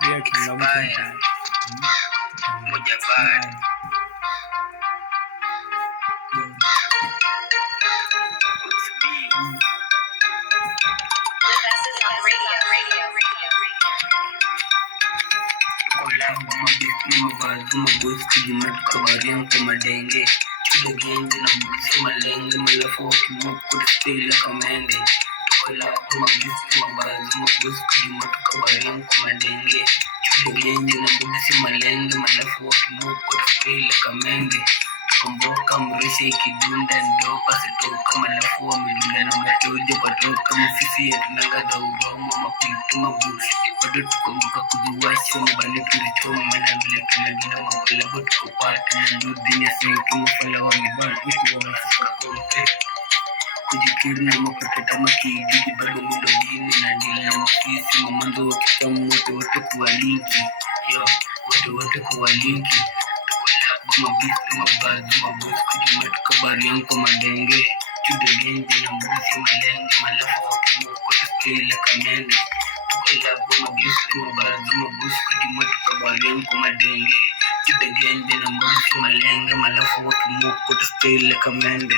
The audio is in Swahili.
Dia kila moja bad. Madenge chude genje na mbuzi malenge malafu kimoko style kamende tukala kuma gift mabazi mbuzi kimoko kabarian kumadenge chude genje na mbuzi malenge malafu kimoko style kamende kumboka mrishe kidunda ndo pasi toka malafu milula na matojo kwa toka mafisi ya tunanga udomo mapitu mabushi bado tukumbuka kuduwasho mbali tulichoma na vile tunagina mabala bote kupata na ndudi ya senki mfala wa mibana iku wa mfuka konte kujikiri na mapatata makidi bado muda dini na dili na mafisi mamando wa kitamu wote kuwa linki yo wote kuwa linki mabisti mabazi mabuzi kujimatu kabari yanko madenge chude genji na mbuzi malenge malafu wa kimoko style kamende tukalabu mabisti mabazi mabuzi kujimatu kabari yanko madenge chude genji na mbuzi malenge malafu wa kimoko style kamende.